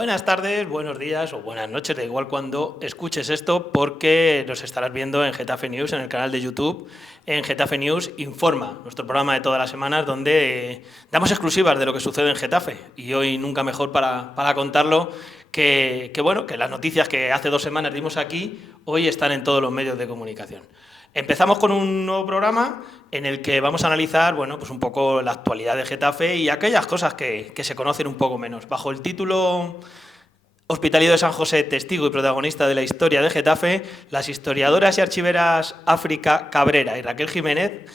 Buenas tardes, buenos días o buenas noches, da igual cuando escuches esto, porque nos estarás viendo en Getafe News, en el canal de YouTube, en Getafe News Informa, nuestro programa de todas las semanas, donde damos exclusivas de lo que sucede en Getafe. Y hoy nunca mejor para contarlo que las noticias que hace 2 semanas dimos aquí, hoy están en todos los medios de comunicación. Empezamos con un nuevo programa en el que vamos a analizar, pues un poco la actualidad de Getafe y aquellas cosas que se conocen un poco menos. Bajo el título Hospitalillo de San José, testigo y protagonista de la historia de Getafe, las historiadoras y archiveras África Cabrera y Raquel Jiménez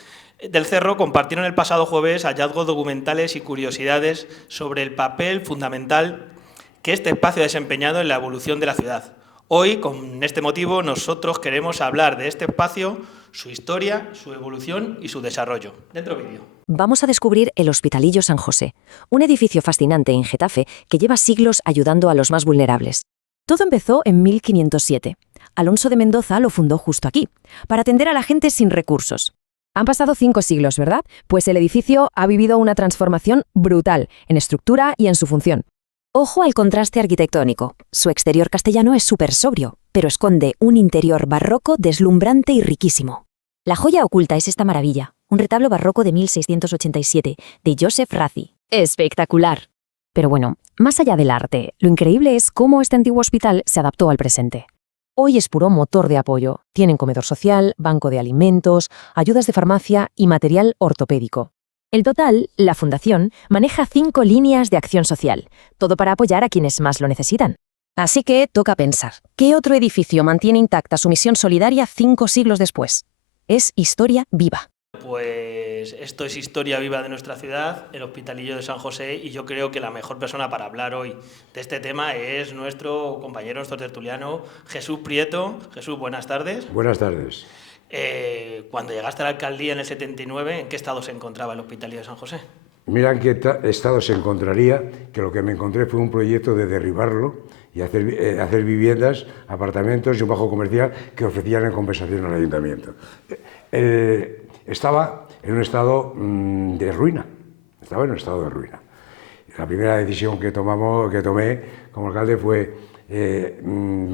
del Cerro compartieron el pasado jueves hallazgos documentales y curiosidades sobre el papel fundamental que este espacio ha desempeñado en la evolución de la ciudad. Hoy, con este motivo, nosotros queremos hablar de este espacio, su historia, su evolución y su desarrollo. Dentro vídeo. Vamos a descubrir el Hospitalillo San José, un edificio fascinante en Getafe que lleva siglos ayudando a los más vulnerables. Todo empezó en 1507. Alonso de Mendoza lo fundó justo aquí, para atender a la gente sin recursos. Han pasado 5 siglos, ¿verdad? Pues el edificio ha vivido una transformación brutal en estructura y en su función. Ojo al contraste arquitectónico. Su exterior castellano es súper sobrio, pero esconde un interior barroco deslumbrante y riquísimo. La joya oculta es esta maravilla, un retablo barroco de 1687, de Joseph Razi. ¡Espectacular! Pero bueno, más allá del arte, lo increíble es cómo este antiguo hospital se adaptó al presente. Hoy es puro motor de apoyo. Tienen comedor social, banco de alimentos, ayudas de farmacia y material ortopédico. En total, la Fundación maneja 5 líneas de acción social, todo para apoyar a quienes más lo necesitan. Así que toca pensar, ¿qué otro edificio mantiene intacta su misión solidaria 5 siglos después? Es historia viva. Pues esto es historia viva de nuestra ciudad, el Hospitalillo de San José, y yo creo que la mejor persona para hablar hoy de este tema es nuestro compañero, nuestro tertuliano, Jesús Prieto. Jesús, buenas tardes. Buenas tardes. Cuando llegaste a la alcaldía en el 79, ¿en qué estado se encontraba el Hospitalillo de San José? Mira en qué estado se encontraría, que lo que me encontré fue un proyecto de derribarlo y hacer viviendas, apartamentos y un bajo comercial que ofrecían en compensación al ayuntamiento. Estaba en un estado de ruina. La primera decisión que tomé como alcalde fue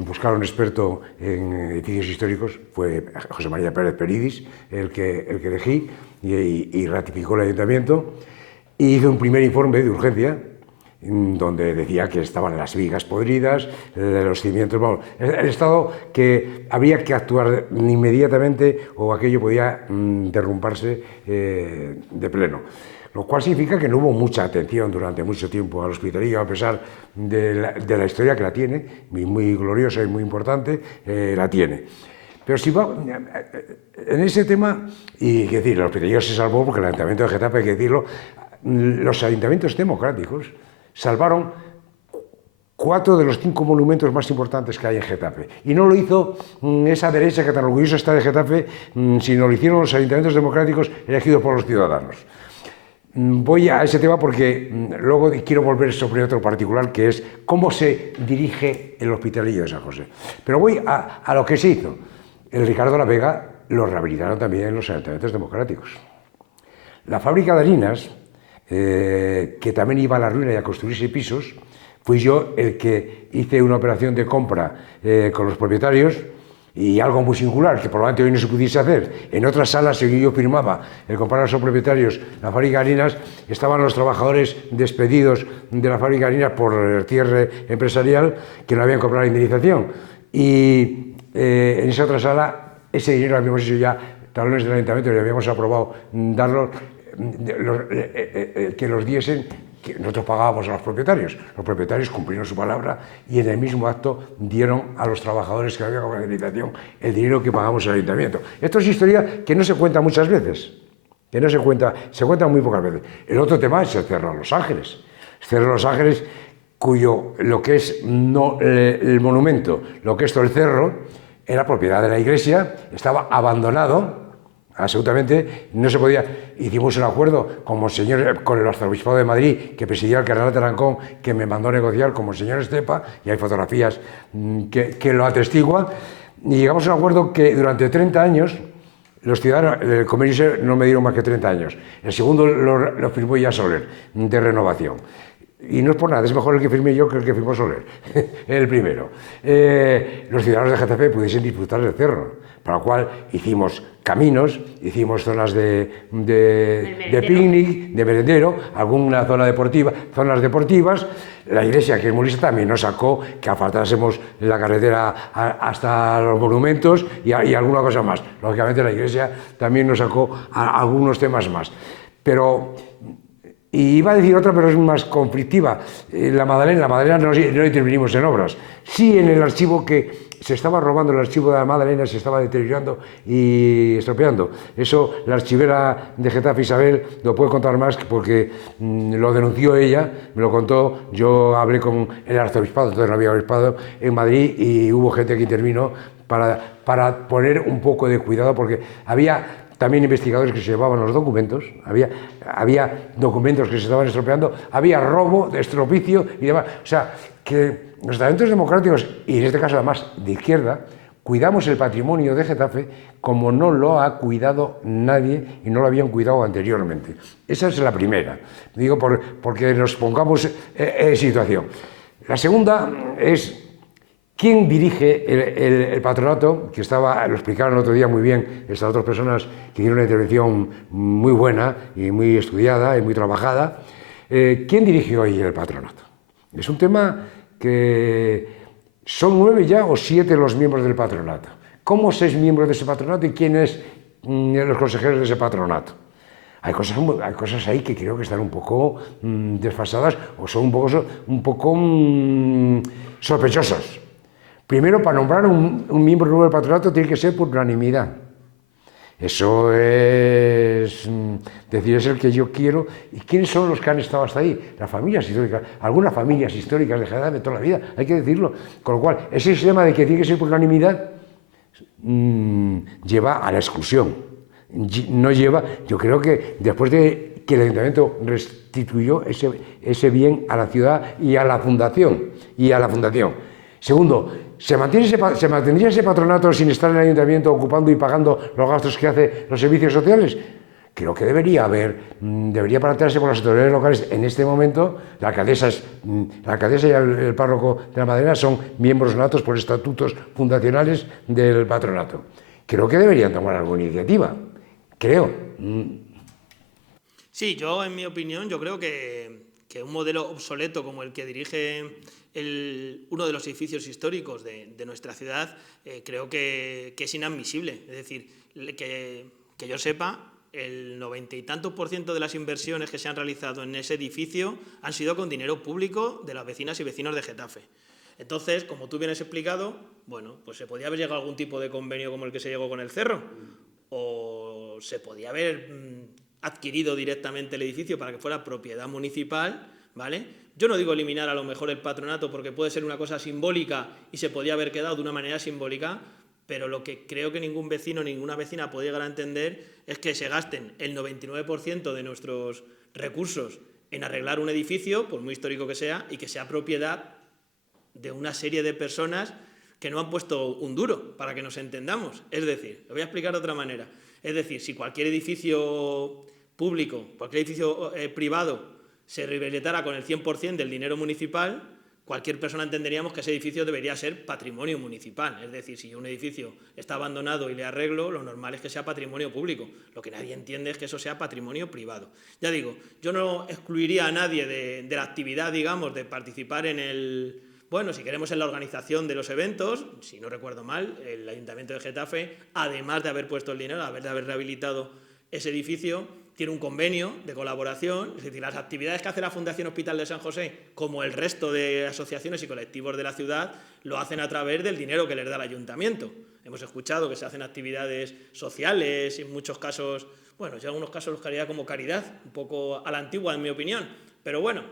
buscar a un experto en edificios históricos. Fue José María Pérez Peridis el que elegí y ratificó el ayuntamiento, y hizo un primer informe de urgencia donde decía que estaban las vigas podridas, los cimientos, el estado que había que actuar inmediatamente o aquello podía derrumbarse de pleno. Lo cual significa que no hubo mucha atención durante mucho tiempo al Hospitalillo, a pesar de la historia que la tiene, muy gloriosa y muy importante, la tiene. Pero si va en ese tema, y que decir, el Hospitalillo se salvó porque el Ayuntamiento de Getafe, hay que decirlo, los ayuntamientos democráticos salvaron 4 de los 5 monumentos más importantes que hay en Getafe. Y no lo hizo esa derecha que tan orgullosa está de Getafe, sino lo hicieron los ayuntamientos democráticos elegidos por los ciudadanos. Voy a ese tema porque luego quiero volver sobre otro particular, que es cómo se dirige el Hospitalillo de San José. Pero voy a lo que se hizo. El Ricardo La Vega lo rehabilitaron también los ayuntamientos democráticos. La fábrica de harinas, que también iba a la ruina y a construirse pisos, fui yo el que hice una operación de compra con los propietarios. Y algo muy singular, que probablemente hoy no se pudiese hacer. En otras salas, si yo firmaba el comprar a los propietarios la fábrica de harinas, estaban los trabajadores despedidos de la fábrica de harinas por el cierre empresarial, que no habían comprado la indemnización. Y en esa otra sala, ese dinero lo habíamos hecho ya, talones del ayuntamiento, y habíamos aprobado darlo, que los diesen, que nosotros pagábamos a los propietarios. Los propietarios cumplieron su palabra y en el mismo acto dieron a los trabajadores que habían cobrado la indemnización el dinero que pagamos al ayuntamiento. Esto es historia que no se cuenta muchas veces, se cuenta muy pocas veces. El otro tema es el Cerro de los Ángeles. El Cerro de los Ángeles, cuyo lo que es el monumento, lo que es todo el cerro, era propiedad de la Iglesia, estaba abandonado. Absolutamente, no se podía. Hicimos un acuerdo con el Arzobispado de Madrid, que presidía el cardenal Tarancón, que me mandó a negociar con Monseñor Estepa, y hay fotografías que lo atestiguan, y llegamos a un acuerdo que durante 30 años, los ciudadanos, el convenio no me dieron más que 30 años. El segundo lo firmó ya Soler, de renovación. y no es por nada, es mejor el que firmé yo que el que firmó Soler, el primero, los ciudadanos de Getafe pudiesen disfrutar del cerro, para lo cual hicimos caminos, hicimos zonas de picnic, de merendero, alguna zona deportiva, zonas deportivas. La iglesia, que es muy lista, también nos sacó que asfaltásemos la carretera hasta los monumentos y alguna cosa más. Lógicamente la iglesia también nos sacó algunos temas más. Pero, y iba a decir otra, pero es más conflictiva. La Madalena no intervinimos en obras. Sí en el archivo que se estaba robando, el archivo de la Madalena se estaba deteriorando y estropeando. Eso la archivera de Getafe, Isabel, lo puede contar más porque lo denunció ella, me lo contó. Yo hablé con el arzobispado, entonces no había obispado en Madrid, y hubo gente que intervino para poner un poco de cuidado, porque había también investigadores que se llevaban los documentos, había documentos que se estaban estropeando, había robo, estropicio y demás. O sea, que los estamentos democráticos, y en este caso además de izquierda, cuidamos el patrimonio de Getafe como no lo ha cuidado nadie y no lo habían cuidado anteriormente. Esa es la primera, digo porque nos pongamos en situación. La segunda es: ¿quién dirige el patronato? Que lo explicaron el otro día muy bien estas otras personas que hicieron una intervención muy buena y muy estudiada y muy trabajada. ¿Quién dirige hoy el patronato? Es un tema que son 9 ya o 7 los miembros del patronato. ¿Cómo se es miembro de ese patronato y quiénes los consejeros de ese patronato? Hay cosas ahí que creo que están un poco desfasadas o son un poco sospechosas. Primero, para nombrar un miembro nuevo del patronato tiene que ser por unanimidad. Eso es decir, es el que yo quiero. ¿Y quiénes son los que han estado hasta ahí? Las familias históricas, algunas familias históricas de Getafe de toda la vida, hay que decirlo. Con lo cual, ese sistema de que tiene que ser por unanimidad lleva a la exclusión. No lleva, yo creo que después de que el ayuntamiento restituyó ese bien a la ciudad y a la fundación. Segundo, ¿se mantendría ese patronato sin estar en el ayuntamiento ocupando y pagando los gastos que hace los servicios sociales? Creo que debería plantearse por las autoridades locales en este momento. La alcaldesa y el párroco de la Madalena son miembros natos por estatutos fundacionales del patronato. Creo que deberían tomar alguna iniciativa. Creo. Sí, yo, en mi opinión, yo creo que un modelo obsoleto como el que dirige uno de los edificios históricos de nuestra ciudad, creo que es inadmisible. Es decir, que yo sepa, el 90 y tantos % de las inversiones que se han realizado en ese edificio han sido con dinero público de las vecinas y vecinos de Getafe. Entonces, como tú bien has explicado, bueno, pues se podía haber llegado a algún tipo de convenio como el que se llegó con el Cerro, o se podía haber adquirido directamente el edificio para que fuera propiedad municipal, ¿vale? Yo no digo eliminar a lo mejor el patronato, porque puede ser una cosa simbólica y se podía haber quedado de una manera simbólica, pero lo que creo que ningún vecino, ninguna vecina puede llegar a entender es que se gasten el 99% de nuestros recursos en arreglar un edificio, por muy histórico que sea, y que sea propiedad de una serie de personas que no han puesto un duro, para que nos entendamos. Es decir, lo voy a explicar de otra manera. Es decir, si cualquier edificio público, cualquier edificio privado se rehabilitara con el 100% del dinero municipal, cualquier persona entenderíamos que ese edificio debería ser patrimonio municipal. Es decir, si un edificio está abandonado y le arreglo, lo normal es que sea patrimonio público. Lo que nadie entiende es que eso sea patrimonio privado. Ya digo, yo no excluiría a nadie de la actividad, digamos, de participar en el... Bueno, si queremos en la organización de los eventos, si no recuerdo mal, el Ayuntamiento de Getafe, además de haber puesto el dinero, de haber rehabilitado ese edificio, tiene un convenio de colaboración. Es decir, las actividades que hace la Fundación Hospital de San José, como el resto de asociaciones y colectivos de la ciudad, lo hacen a través del dinero que les da el Ayuntamiento. Hemos escuchado que se hacen actividades sociales y en muchos casos, bueno, yo en algunos casos los haría como caridad, un poco a la antigua en mi opinión, pero bueno,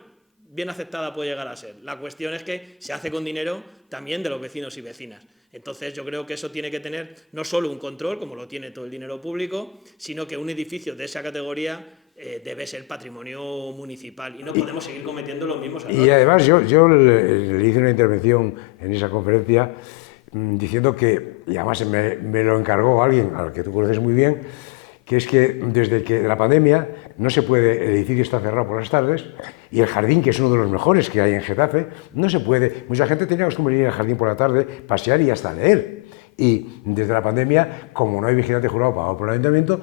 bien aceptada puede llegar a ser. La cuestión es que se hace con dinero también de los vecinos y vecinas. Entonces yo creo que eso tiene que tener no solo un control, como lo tiene todo el dinero público, sino que un edificio de esa categoría debe ser patrimonio municipal y no podemos seguir cometiendo los mismos errores. Y además yo le hice una intervención en esa conferencia diciendo que, y además me lo encargó alguien al que tú conoces muy bien, que es que desde que la pandemia no se puede, el edificio está cerrado por las tardes y el jardín, que es uno de los mejores que hay en Getafe, no se puede, mucha gente tenía costumbre de ir al jardín por la tarde, pasear y hasta leer. Y desde la pandemia, como no hay vigilante jurado pagado por el ayuntamiento,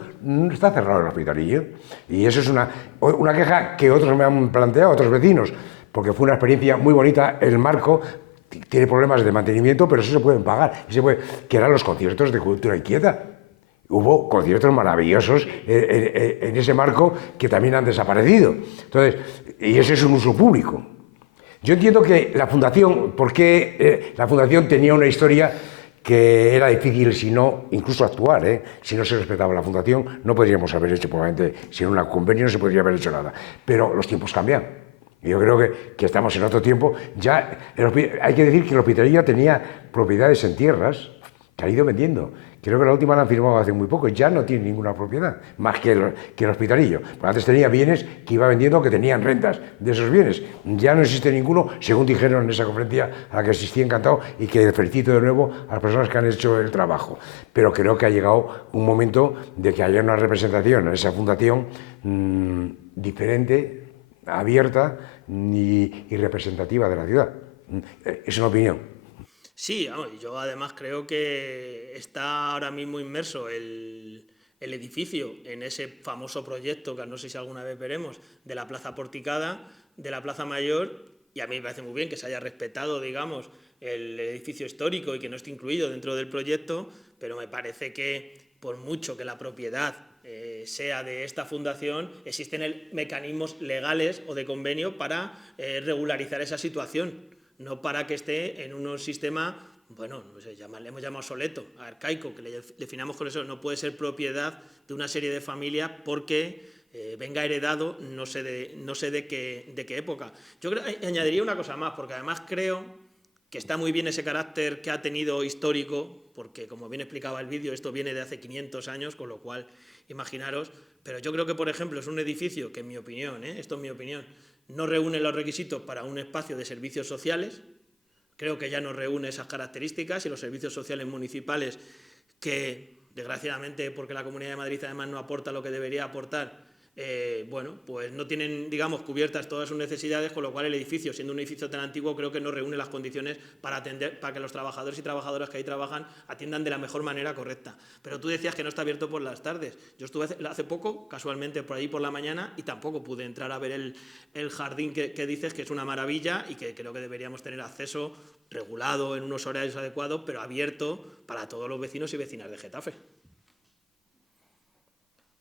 está cerrado el hospitalillo. Y eso es una queja que otros me han planteado, otros vecinos, porque fue una experiencia muy bonita. El marco tiene problemas de mantenimiento, pero eso se pueden pagar. Y se puede, que eran los conciertos de cultura inquieta. Hubo conciertos maravillosos en ese marco que también han desaparecido. Entonces, y ese es un uso público. Yo entiendo que la Fundación, porque la Fundación tenía una historia que era difícil, si no, incluso actuar, si no se respetaba la Fundación, no podríamos haber hecho, probablemente, sin un convenio no se podría haber hecho nada. Pero los tiempos cambian. Yo creo que estamos en otro tiempo. Ya hay que decir que el Hospitalillo tenía propiedades en tierras que ha ido vendiendo. Creo que la última la han firmado hace muy poco y ya no tiene ninguna propiedad, más que el Hospitalillo. Porque antes tenía bienes que iba vendiendo, que tenían rentas de esos bienes. Ya no existe ninguno, según dijeron en esa conferencia a la que asistí encantado, y que felicito de nuevo a las personas que han hecho el trabajo. Pero creo que ha llegado un momento de que haya una representación en esa fundación diferente, abierta y representativa de la ciudad. Es una opinión. Sí, yo además creo que está ahora mismo inmerso el edificio en ese famoso proyecto, que no sé si alguna vez veremos, de la Plaza Porticada, de la Plaza Mayor, y a mí me parece muy bien que se haya respetado, digamos, el edificio histórico y que no esté incluido dentro del proyecto, pero me parece que por mucho que la propiedad sea de esta fundación, existen mecanismos legales o de convenio para regularizar esa situación. No para que esté en un sistema, bueno, no sé, le hemos llamado obsoleto, arcaico, que le definamos con eso, no puede ser propiedad de una serie de familias porque venga heredado no sé de qué época. Yo añadiría una cosa más, porque además creo que está muy bien ese carácter que ha tenido histórico, porque como bien explicaba el vídeo, esto viene de hace 500 años, con lo cual, imaginaros, pero yo creo que, por ejemplo, es un edificio que, en mi opinión, esto es mi opinión, no reúne los requisitos para un espacio de servicios sociales. Creo que ya no reúne esas características, y los servicios sociales municipales, que desgraciadamente, porque la Comunidad de Madrid además no aporta lo que debería aportar, bueno, pues no tienen, digamos, cubiertas todas sus necesidades, con lo cual el edificio, siendo un edificio tan antiguo, creo que no reúne las condiciones para que los trabajadores y trabajadoras que ahí trabajan atiendan de la mejor manera correcta. Pero tú decías que no está abierto por las tardes. Yo estuve hace poco, casualmente, por ahí por la mañana, y tampoco pude entrar a ver el jardín que dices, que es una maravilla y que creo que deberíamos tener acceso regulado en unos horarios adecuados, pero abierto para todos los vecinos y vecinas de Getafe.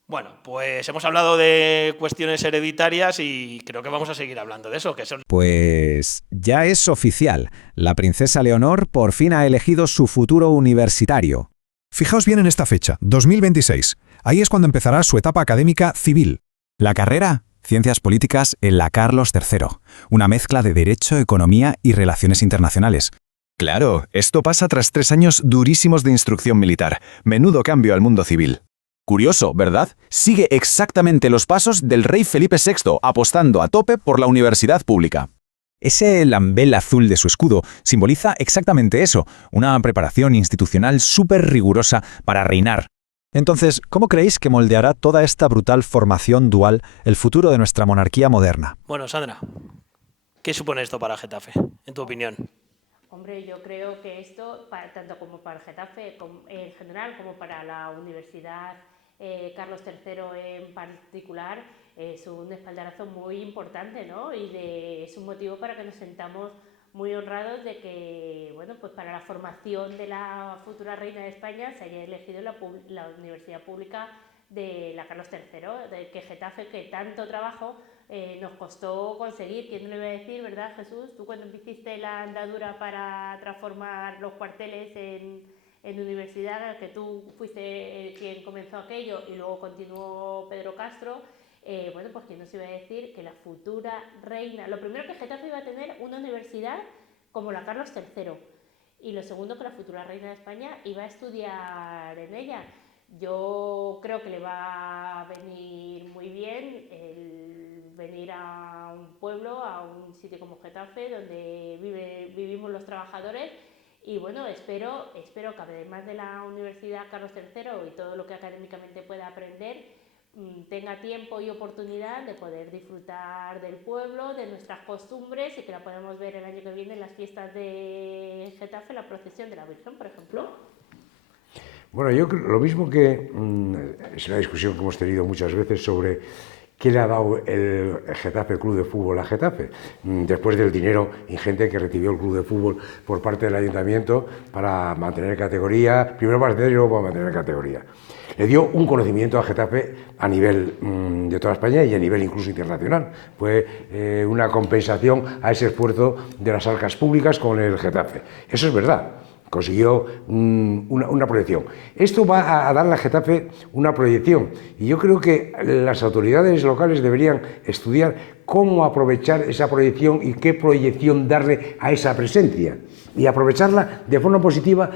Bueno, pues hemos hablado de cuestiones hereditarias y creo que vamos a seguir hablando de eso, que son... Pues ya es oficial. La princesa Leonor por fin ha elegido su futuro universitario. Fijaos bien en esta fecha, 2026. Ahí es cuando empezará su etapa académica civil. La carrera, Ciencias Políticas en la Carlos III. Una mezcla de Derecho, Economía y Relaciones Internacionales. Claro, esto pasa tras 3 años durísimos de instrucción militar. Menudo cambio al mundo civil. Curioso, ¿verdad? Sigue exactamente los pasos del rey Felipe VI, apostando a tope por la universidad pública. Ese lambel azul de su escudo simboliza exactamente eso, una preparación institucional súper rigurosa para reinar. Entonces, ¿cómo creéis que moldeará toda esta brutal formación dual el futuro de nuestra monarquía moderna? Bueno, Sandra, ¿qué supone esto para Getafe, en tu opinión? Hombre, yo creo que esto, tanto como para Getafe en general, como para la Universidad Carlos III en particular, es un espaldarazo muy importante, ¿no? Y es un motivo para que nos sentamos muy honrados de que, bueno, pues para la formación de la futura reina de España se haya elegido la Universidad Pública de la Carlos III, de que Getafe, que tanto trabajo nos costó conseguir. ¿Quién no le iba a decir, verdad, Jesús? Tú, cuando hiciste la andadura para transformar los cuarteles en universidad, que tú fuiste quien comenzó aquello y luego continuó Pedro Castro, bueno, pues quién nos iba a decir que la futura reina, lo primero, que Getafe iba a tener una universidad como la Carlos III, y lo segundo, que la futura reina de España iba a estudiar en ella. Yo creo que le va a venir muy bien el venir a un pueblo, a un sitio como Getafe, donde vivimos los trabajadores, Y bueno, espero que además de la Universidad Carlos III y todo lo que académicamente pueda aprender, tenga tiempo y oportunidad de poder disfrutar del pueblo, de nuestras costumbres y que la podamos ver el año que viene en las fiestas de Getafe, la procesión de la Virgen, por ejemplo. Bueno, yo creo lo mismo que es una discusión que hemos tenido muchas veces sobre qué le ha dado el Getafe Club de Fútbol a Getafe, después del dinero ingente que recibió el Club de Fútbol por parte del Ayuntamiento para mantener categoría, primero para mantener y luego para mantener categoría. Le dio un conocimiento a Getafe a nivel de toda España y a nivel incluso internacional. Fue una compensación a ese esfuerzo de las arcas públicas con el Getafe. Eso es verdad. Consiguió una proyección. Esto va a darle a Getafe una proyección y yo creo que las autoridades locales deberían estudiar cómo aprovechar esa proyección y qué proyección darle a esa presencia y aprovecharla de forma positiva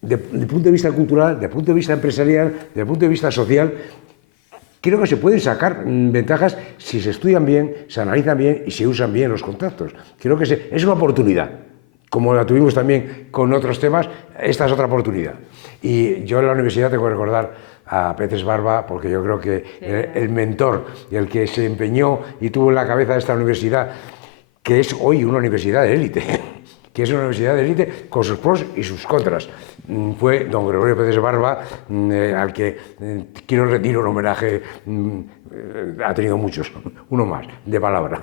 desde el punto de vista cultural, desde el punto de vista empresarial, desde el punto de vista social. Creo que se pueden sacar ventajas si se estudian bien, se analizan bien y se usan bien los contactos. Creo que es una oportunidad. Como la tuvimos también con otros temas, esta es otra oportunidad. Y yo en la universidad tengo que recordar a Peces Barba, porque yo creo que el mentor, el que se empeñó y tuvo en la cabeza de esta universidad, que es hoy una universidad de élite, que es una universidad de élite con sus pros y sus contras, fue don Gregorio Peces Barba, al que quiero rendir un homenaje, ha tenido muchos, uno más, de palabra.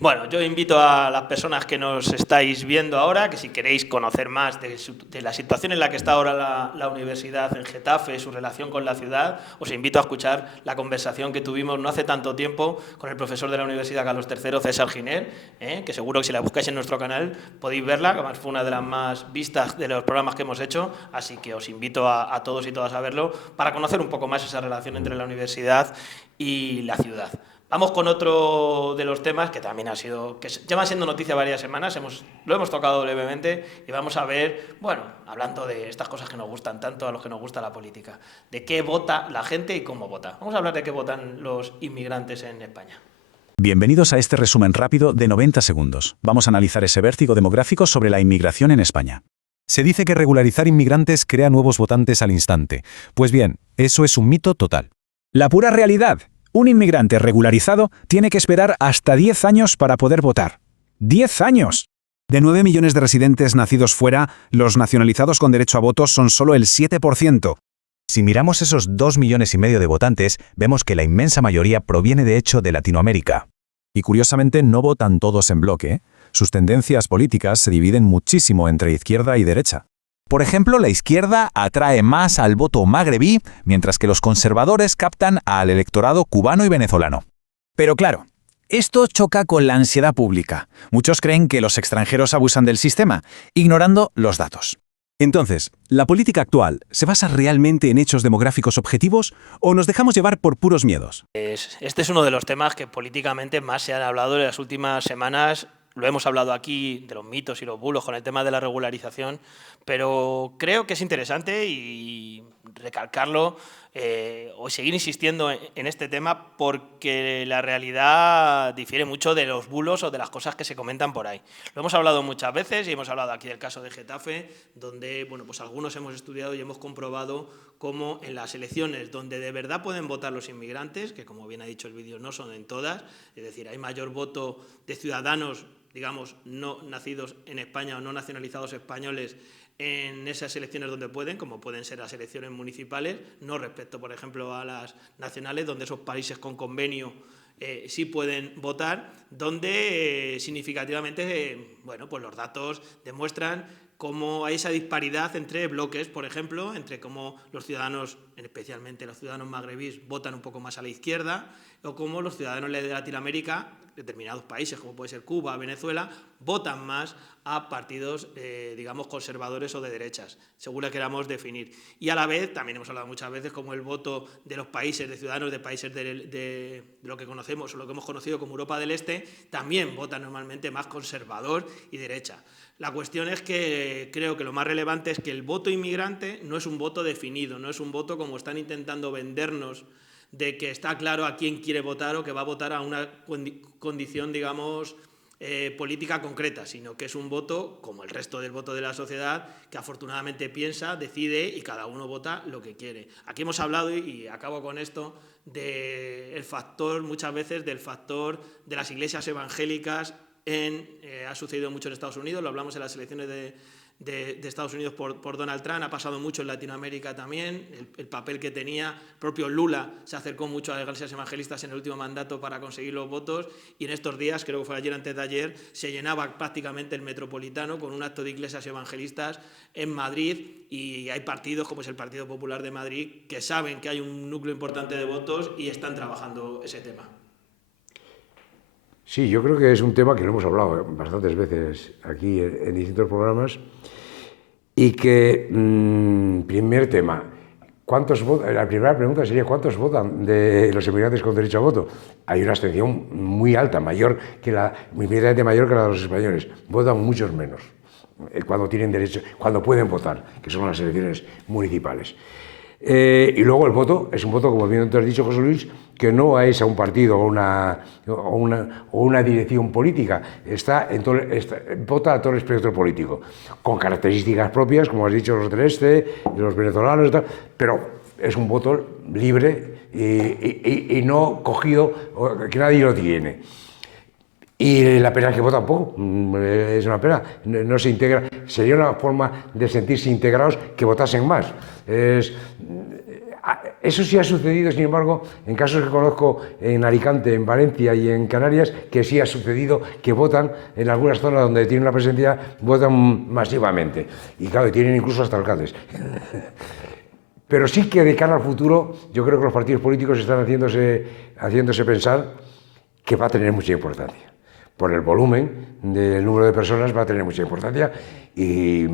Bueno, yo invito a las personas que nos estáis viendo ahora, que si queréis conocer más de la situación en la que está ahora la universidad en Getafe, su relación con la ciudad, os invito a escuchar la conversación que tuvimos no hace tanto tiempo con el profesor de la Universidad Carlos III, César Giner, que seguro que si la buscáis en nuestro canal podéis verla, que además fue una de las más vistas de los programas que hemos hecho, así que os invito a todos y todas a verlo para conocer un poco más esa relación entre la universidad y la ciudad. Vamos con otro de los temas que también que lleva siendo noticia varias semanas, lo hemos tocado brevemente y vamos a ver, bueno, hablando de estas cosas que nos gustan tanto a los que nos gusta la política, de qué vota la gente y cómo vota. Vamos a hablar de qué votan los inmigrantes en España. Bienvenidos a este resumen rápido de 90 segundos. Vamos a analizar ese vértigo demográfico sobre la inmigración en España. Se dice que regularizar inmigrantes crea nuevos votantes al instante. Pues bien, eso es un mito total. La pura realidad. Un inmigrante regularizado tiene que esperar hasta 10 años para poder votar. ¡10 años! De 9 millones de residentes nacidos fuera, los nacionalizados con derecho a voto son solo el 7%. Si miramos esos 2,5 millones de votantes, vemos que la inmensa mayoría proviene de hecho de Latinoamérica. Y curiosamente no votan todos en bloque. Sus tendencias políticas se dividen muchísimo entre izquierda y derecha. Por ejemplo, la izquierda atrae más al voto magrebí, mientras que los conservadores captan al electorado cubano y venezolano. Pero claro, esto choca con la ansiedad pública. Muchos creen que los extranjeros abusan del sistema, ignorando los datos. Entonces, ¿la política actual se basa realmente en hechos demográficos objetivos o nos dejamos llevar por puros miedos? Este es uno de los temas que políticamente más se han hablado en las últimas semanas. Lo hemos hablado aquí de los mitos y los bulos con el tema de la regularización, pero creo que es interesante y recalcarlo o seguir insistiendo en este tema porque la realidad difiere mucho de los bulos o de las cosas que se comentan por ahí. Lo hemos hablado muchas veces y hemos hablado aquí del caso de Getafe, donde bueno, pues algunos hemos estudiado y hemos comprobado cómo en las elecciones donde de verdad pueden votar los inmigrantes, que como bien ha dicho el vídeo no son en todas, es decir, hay mayor voto de ciudadanos, digamos, no nacidos en España o no nacionalizados españoles en esas elecciones donde pueden, como pueden ser las elecciones municipales, no respecto, por ejemplo, a las nacionales, donde esos países con convenio sí pueden votar, donde significativamente, bueno, pues los datos demuestran cómo hay esa disparidad entre bloques, por ejemplo, entre cómo los ciudadanos, especialmente los ciudadanos magrebíes, votan un poco más a la izquierda, o cómo los ciudadanos de Latinoamérica, determinados países, como puede ser Cuba, Venezuela, votan más a partidos, digamos, conservadores o de derechas, según la queramos definir. Y a la vez, también hemos hablado muchas veces, como el voto de los países, de ciudadanos de países de lo que conocemos o lo que hemos conocido como Europa del Este, también votan normalmente más conservador y derecha. La cuestión es que creo que lo más relevante es que el voto inmigrante no es un voto definido, no es un voto como están intentando vendernos, de que está claro a quién quiere votar o que va a votar a una condición, digamos, política concreta, sino que es un voto, como el resto del voto de la sociedad, que afortunadamente piensa, decide y cada uno vota lo que quiere. Aquí hemos hablado, y acabo con esto, del factor, muchas veces, del factor de las iglesias evangélicas ha sucedido mucho en Estados Unidos, lo hablamos en las elecciones de Estados Unidos por Donald Trump, ha pasado mucho en Latinoamérica también, el papel que tenía, el propio Lula se acercó mucho a las iglesias evangelistas en el último mandato para conseguir los votos, y en estos días, creo que fue ayer antes de ayer, se llenaba prácticamente el Metropolitano con un acto de iglesias evangelistas en Madrid, y hay partidos como es el Partido Popular de Madrid que saben que hay un núcleo importante de votos y están trabajando ese tema. Sí, yo creo que es un tema que lo hemos hablado bastantes veces aquí en distintos programas y que, primer tema, la primera pregunta sería ¿cuántos votan de los inmigrantes con derecho a voto? Hay una abstención muy alta, infinitamente mayor que la de los españoles, votan muchos menos cuando tienen derecho, cuando pueden votar, que son las elecciones municipales. Y luego el voto es un voto, como bien te has dicho, José Luis, que no es a un partido o una dirección política, vota a todo el espectro político, con características propias, como has dicho, los del este, los venezolanos y tal, pero es un voto libre y no cogido, que nadie lo tiene. Y la pena es que votan poco, es una pena, no se integra, sería una forma de sentirse integrados que votasen más. Eso sí ha sucedido, sin embargo, en casos que conozco en Alicante, en Valencia y en Canarias, que sí ha sucedido que votan en algunas zonas donde tienen una presencia, votan masivamente. Y claro, tienen incluso hasta alcaldes. Pero sí que de cara al futuro, yo creo que los partidos políticos están haciéndose pensar que va a tener mucha importancia. Por el volumen del número de personas va a tener mucha importancia y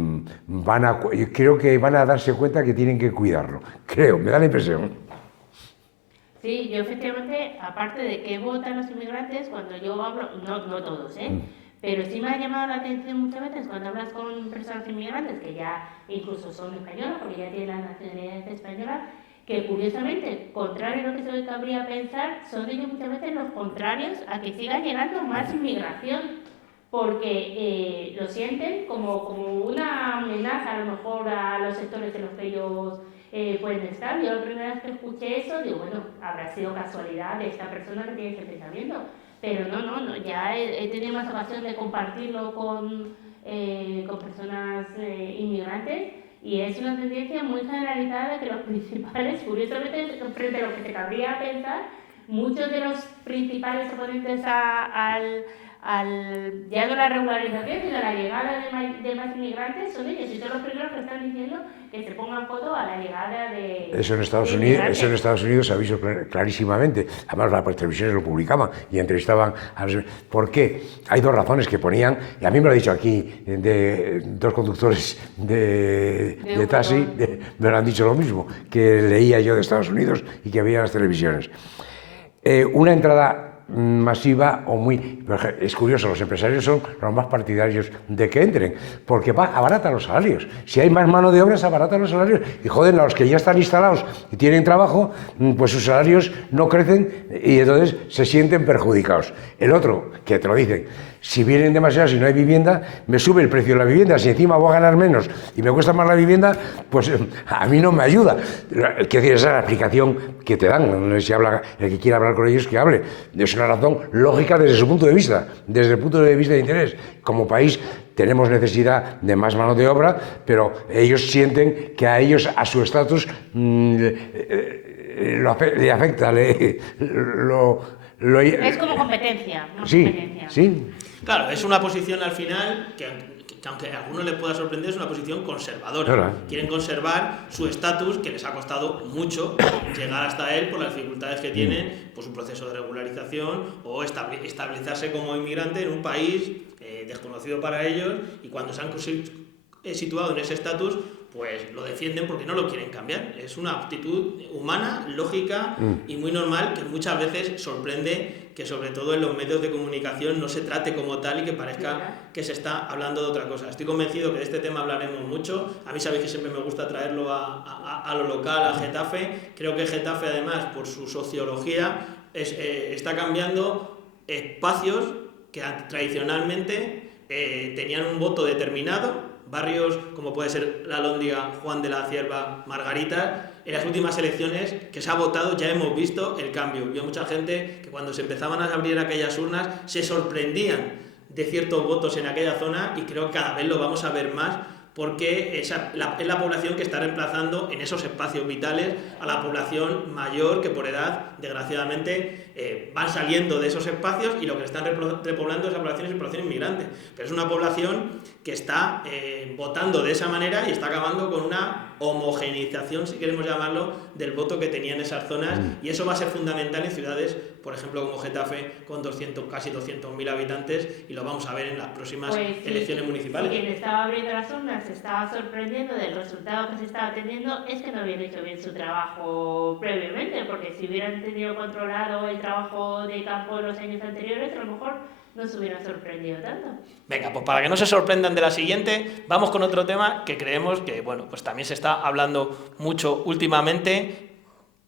creo que van a darse cuenta que tienen que cuidarlo. Creo, me da la impresión. Sí, yo efectivamente, aparte de que votan los inmigrantes, cuando yo hablo, no todos, pero sí me ha llamado la atención muchas veces cuando hablas con personas inmigrantes que ya incluso son españolas, porque ya tienen la nacionalidad española, que curiosamente, contrario a lo que se cabría pensar, son ellos muchas veces los contrarios a que siga llegando más inmigración, porque lo sienten como una amenaza a lo mejor a los sectores en los que ellos pueden estar. Yo la primera vez que escuché eso, digo, bueno, habrá sido casualidad de esta persona que tiene ese pensamiento, pero no, ya he tenido más ocasión de compartirlo con personas inmigrantes. Y es una tendencia muy generalizada de que los principales, curiosamente, frente a lo que se cabría pensar, muchos de los principales oponentes ya de la regularización y de la llegada de más inmigrantes son ellos, y son los primeros que están diciendo que se pongan foto a la llegada de Eso en Estados Unidos se ha visto clarísimamente. Además, las televisiones lo publicaban y entrevistaban a los... ¿Por qué? Hay dos razones que ponían, y a mí me lo ha dicho aquí dos conductores de taxi, me lo han dicho lo mismo, que leía yo de Estados Unidos y que veía las televisiones. Una entrada masiva es curioso, los empresarios son los más partidarios de que entren, porque abaratan los salarios. Si hay más mano de obra, se abaratan los salarios y joden a los que ya están instalados y tienen trabajo, pues sus salarios no crecen y entonces se sienten perjudicados. El otro, que te lo dicen, si vienen demasiados y no hay vivienda, me sube el precio de la vivienda. Si encima voy a ganar menos y me cuesta más la vivienda, pues a mí no me ayuda. Quiero decir, esa es la explicación que te dan. No sé si el que quiera hablar con ellos, que hable. Es una razón lógica desde su punto de vista, desde el punto de vista de interés. Como país tenemos necesidad de más mano de obra, pero ellos sienten que a su estatus le afecta, es como competencia. Sí. Claro, es una posición al final que aunque a algunos les pueda sorprender, es una posición conservadora. Claro. Quieren conservar su estatus, que les ha costado mucho llegar hasta él por las dificultades que tienen, pues un proceso de regularización o estabilizarse como inmigrante en un país desconocido para ellos, y cuando se han situado en ese estatus, pues lo defienden porque no lo quieren cambiar. Es una actitud humana, lógica y muy normal, que muchas veces sorprende que sobre todo en los medios de comunicación no se trate como tal y que parezca que se está hablando de otra cosa. Estoy convencido que de este tema hablaremos mucho. A mí sabéis que siempre me gusta traerlo a lo local, a Getafe. Creo que Getafe, además, por su sociología, está cambiando espacios que tradicionalmente tenían un voto determinado, barrios como puede ser La Alhóndiga, Juan de la Cierva, Margarita. En las últimas elecciones que se ha votado ya hemos visto el cambio. Había mucha gente que cuando se empezaban a abrir aquellas urnas se sorprendían de ciertos votos en aquella zona, y creo que cada vez lo vamos a ver más, porque es la población que está reemplazando en esos espacios vitales a la población mayor, que por edad, desgraciadamente, van saliendo de esos espacios, y lo que están repoblando esa población es población inmigrante. Pero es una población que está votando de esa manera y está acabando con una homogeneización, si queremos llamarlo, del voto que tenían esas zonas, y eso va a ser fundamental en ciudades, por ejemplo, como Getafe, con casi 200.000 habitantes, y lo vamos a ver en las próximas elecciones municipales. Quien estaba abriendo las urnas se estaba sorprendiendo del resultado que se estaba teniendo, es que no habían hecho bien su trabajo previamente, porque si hubieran tenido controlado el trabajo de campo en los años anteriores, a lo mejor no se hubieran sorprendido tanto. Venga, pues para que no se sorprendan de la siguiente, vamos con otro tema que creemos que, bueno, pues también se está hablando mucho últimamente.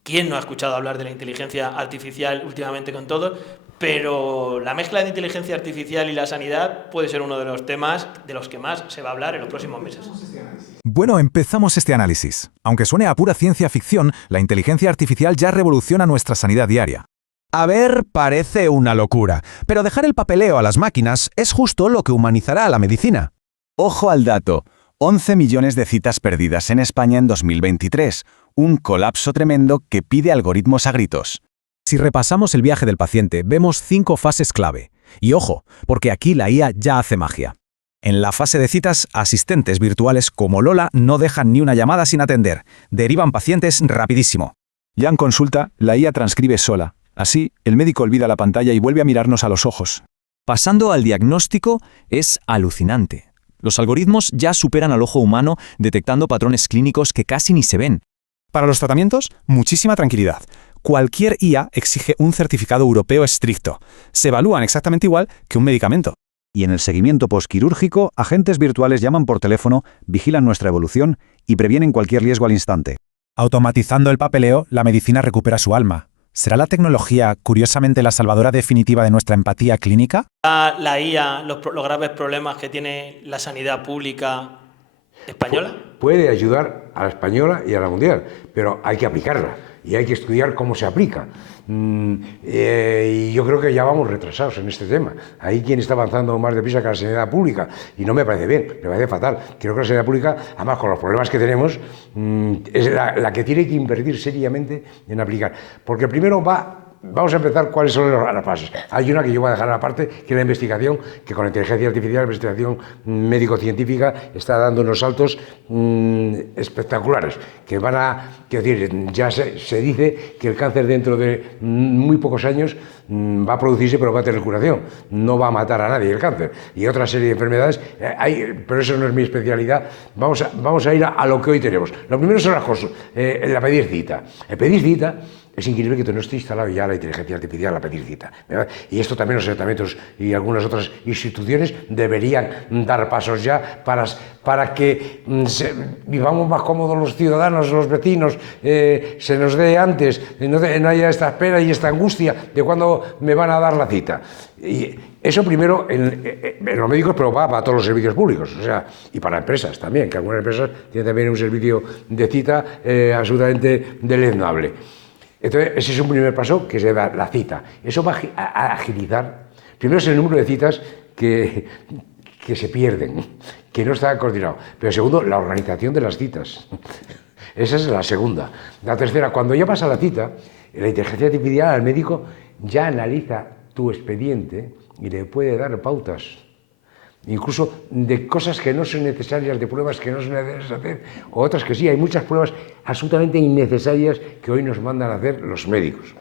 ¿Quién no ha escuchado hablar de la inteligencia artificial últimamente con todos? Pero la mezcla de inteligencia artificial y la sanidad puede ser uno de los temas de los que más se va a hablar en los próximos meses. Bueno, empezamos este análisis. Aunque suene a pura ciencia ficción, la inteligencia artificial ya revoluciona nuestra sanidad diaria. A ver, parece una locura, pero dejar el papeleo a las máquinas es justo lo que humanizará a la medicina. Ojo al dato, 11 millones de citas perdidas en España en 2023, un colapso tremendo que pide algoritmos a gritos. Si repasamos el viaje del paciente, vemos 5 fases clave. Y ojo, porque aquí la IA ya hace magia. En la fase de citas, asistentes virtuales como Lola no dejan ni una llamada sin atender, derivan pacientes rapidísimo. Ya en consulta, la IA transcribe sola. Así, el médico olvida la pantalla y vuelve a mirarnos a los ojos. Pasando al diagnóstico, es alucinante. Los algoritmos ya superan al ojo humano detectando patrones clínicos que casi ni se ven. Para los tratamientos, muchísima tranquilidad. Cualquier IA exige un certificado europeo estricto. Se evalúan exactamente igual que un medicamento. Y en el seguimiento postquirúrgico, agentes virtuales llaman por teléfono, vigilan nuestra evolución y previenen cualquier riesgo al instante. Automatizando el papeleo, la medicina recupera su alma. ¿Será la tecnología, curiosamente, la salvadora definitiva de nuestra empatía clínica? La IA, los graves problemas que tiene la sanidad pública española. Puede ayudar a la española y a la mundial, pero hay que aplicarla y hay que estudiar cómo se aplica. Y yo creo que ya vamos retrasados en este tema. Ahí quien está avanzando más deprisa que la sanidad pública, y no me parece bien, me parece fatal. Creo que la sanidad pública, además con los problemas que tenemos, es la que tiene que invertir seriamente en aplicar. Porque primero vamos a empezar cuáles son las fases. Hay una que yo voy a dejar aparte, que es la investigación, que con la inteligencia artificial, la investigación médico-científica está dando unos saltos espectaculares, que van a, quiero decir, ya se dice que el cáncer dentro de muy pocos años va a producirse, pero va a tener curación, no va a matar a nadie el cáncer, y otra serie de enfermedades, pero eso no es mi especialidad. Vamos a ir a lo que hoy tenemos. Lo primero son las cosas, la pedir cita. El pedir cita es increíble que no esté instalado ya la inteligencia artificial, la pedir cita, ¿verdad? Y esto también los ayuntamientos y algunas otras instituciones deberían dar pasos ya para que vivamos más cómodos los ciudadanos, los vecinos, se nos dé antes, no haya esta espera y esta angustia de cuándo me van a dar la cita. Y eso primero en los médicos, pero va para todos los servicios públicos, o sea, y para empresas también, que algunas empresas tienen también un servicio de cita absolutamente deleznable. Entonces, ese es un primer paso, que se da la cita. Eso va a agilizar. Primero es el número de citas que se pierden, que no está coordinado. Pero segundo, la organización de las citas. Esa es la segunda. La tercera, cuando ya pasa la cita, la inteligencia artificial al médico ya analiza tu expediente y le puede dar pautas. Incluso de cosas que no son necesarias, de pruebas que no son necesarias hacer, o otras que sí. Hay muchas pruebas absolutamente innecesarias que hoy nos mandan a hacer los médicos.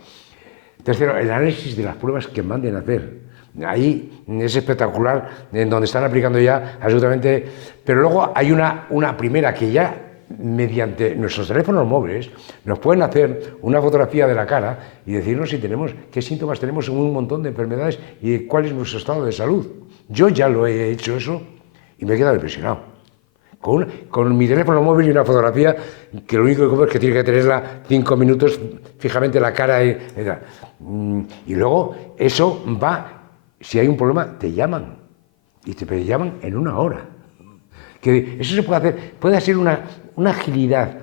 Tercero, el análisis de las pruebas que manden a hacer. Ahí es espectacular, en donde están aplicando ya absolutamente. Pero luego hay una primera que ya, mediante nuestros teléfonos móviles, nos pueden hacer una fotografía de la cara y decirnos si tenemos, qué síntomas tenemos en un montón de enfermedades y cuál es nuestro estado de salud. Yo ya lo he hecho eso y me he quedado impresionado. Con mi teléfono móvil y una fotografía que lo único que ocurre es que tiene que tenerla 5 minutos fijamente la cara. Y luego eso va si hay un problema, te llaman. Y te llaman en 1 hora. Que eso se puede hacer, puede ser una agilidad,